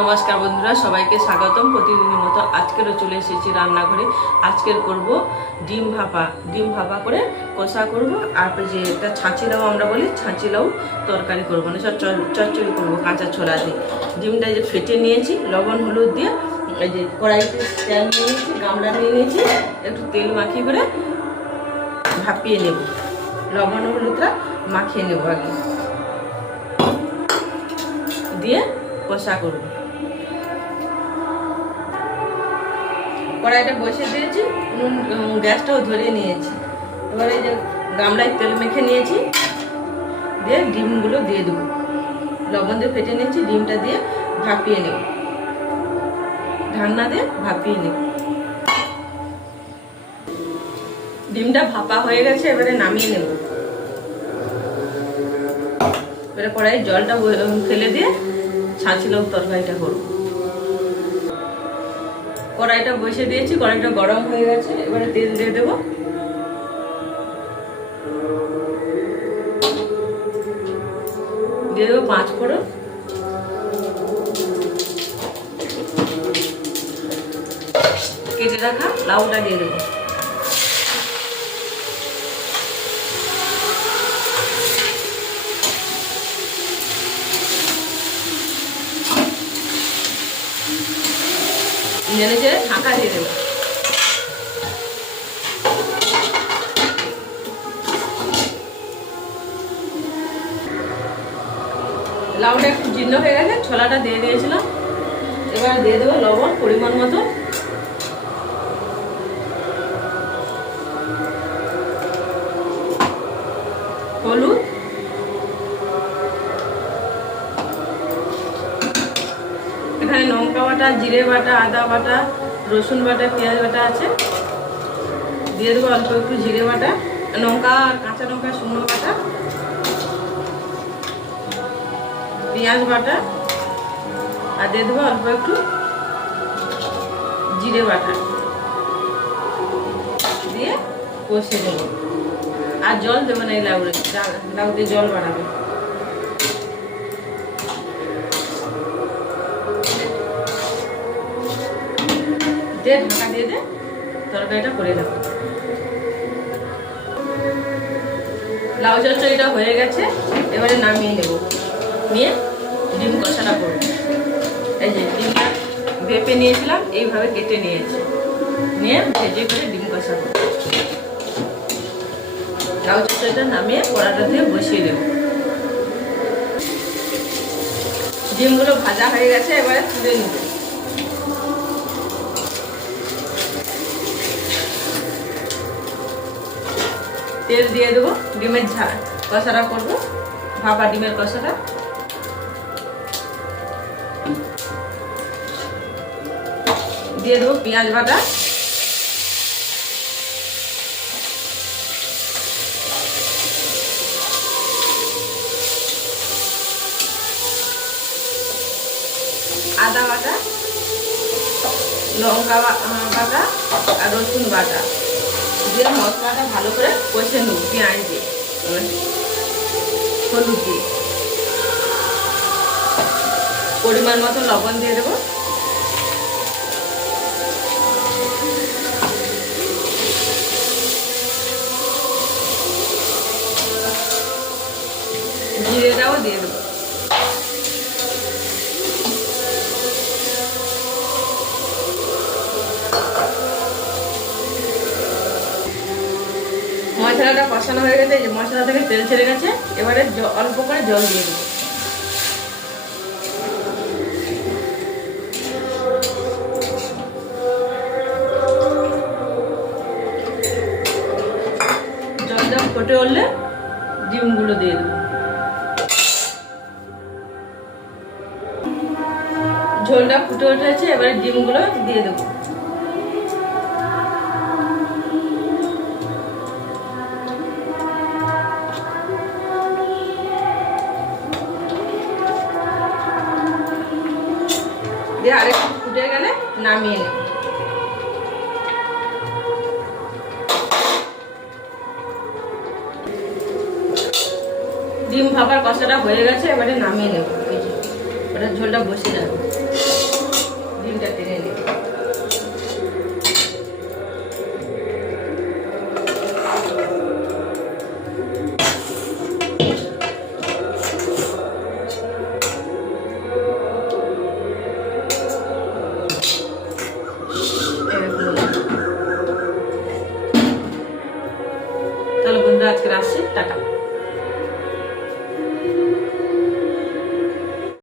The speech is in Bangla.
নমস্কার বন্ধুরা, সবাইকে স্বাগতম। প্রতিদিনের মতো আজকেরও চলে এসেছি রান্নাঘরে। আজকের করব ডিম ভাপা করে কষা করব। আর যে একটা ছাঁচি লাউ আমরা বলি, ছাঁচি লাউ তরকারি করবো না, চচ্চড়ি করবো কাঁচা ছোলা দিয়ে। ডিমটা যে ফেটে নিয়েছি লবণ হলুদ দিয়ে, এই যে কড়াইতে তেল নিয়ে নিয়েছি, গামলা নিয়ে নিয়েছি, একটু তেল মাখিয়ে করে ভাপিয়ে নেব। লবণ হলুদটা মাখিয়ে নেব আগে, দিয়ে কষা করব। কড়াইটা বসে দিয়েছি, গ্যাসটাও ধরে নিয়েছি। এবার এই যে গামলায় তেল মেখে নিয়েছি, দিয়ে ডিমগুলো দিয়ে দেবো। লবণ দিয়ে ফেটে নিয়েছি, ডিমটা দিয়ে ভাপিয়ে নেব, ঢাকনা দিয়ে ভাপিয়ে নেব। ডিমটা ভাপা হয়ে গেছে, এবারে নামিয়ে নেব। এবারে কড়াই জলটা ফেলে দিয়ে ছাঁচি লাউ তরকারিটা করব। কড়াইটা বসে দিয়েছি, কড়াইটা গরম হয়ে গেছে, এবারে তেল দিয়ে দেবো। দিয়ে দেবো 5 ফোড়ন, কেটে রাখা লাউটা দিয়ে দেবো। নেড়ে চেড়ে ঢাকা দিয়ে দেবো। লাউটা একটু জীর্ণ হয়ে গেছে, ছোলাটা দিয়ে দিয়েছিলাম। এবার দিয়ে দেবো লবণ পরিমাণ মতো, হলুদ, এখানে লঙ্কা বাটা, জিরে বাটা, আদা বাটা, রসুন বাটা, পেঁয়াজ বাটা আছে। দিয়ে দেবো অল্প একটু জিরে বাটা, লঙ্কা, কাঁচা লঙ্কা শুকনো বাটা, পেঁয়াজ বাটা, আর দিয়ে দেবো অল্প একটু জিরে বাটা, দিয়ে কষে দেবো। আর জল দেবো না, এই লাউতে জল বাড়াবে। দিয়ে ঢাকা দিয়ে দে, তরকারিটা করে দেবো। লাউ চচ্চড়িটা হয়ে গেছে, এবারে নামিয়ে নেব। নিয়ে ডিম কষাটা করব। এই যে ডিমটা ভেপে নিয়েছিলাম, এইভাবে কেটে নিয়েছি, নিয়ে ভেজে করে ডিম কষা করব। লাউ চচ্চড়িটা নামিয়ে কড়াটা দিয়ে বসিয়ে দেব। ডিমগুলো ভাজা হয়ে গেছে, এবারে তুলে নেব। তেল দিয়ে দেবো, ডিমের কষাটা করবো, ভাপা ডিমের কষাটা। দিয়ে দেবো পেঁয়াজ বাটা, আদা বাটা, লঙ্কা বাটা আর রসুন বাটা দিয়ে মশলাটা ভালো করে কষে নেব। পেঁয়াজ দিয়ে, হলুদ দিয়ে, পরিমাণ মতো লবণ দিয়ে দেবো। জিরেটাও দিয়ে দেবো। মশলাটা কষানো হয়ে গেছে, যে মশলা থেকে তেল ছেড়ে গেছে, এবারে অল্প করে জল দিয়ে দেবো। জলটা ফুটে উঠলে ডিমগুলো দিয়ে দেবো। ঝোলটা ফুটে উঠেছে, এবারে ডিমগুলো দিয়ে দেবো। দিয়ে আরেকটু ফুটে গেলে নামিয়ে নেব। ডিম ভাপার কষাটা হয়ে গেছে, এবারে নামিয়ে নেব। এই যে ওটা ঝোলটা বসে যাবে। আজকে আসছি, টাটা।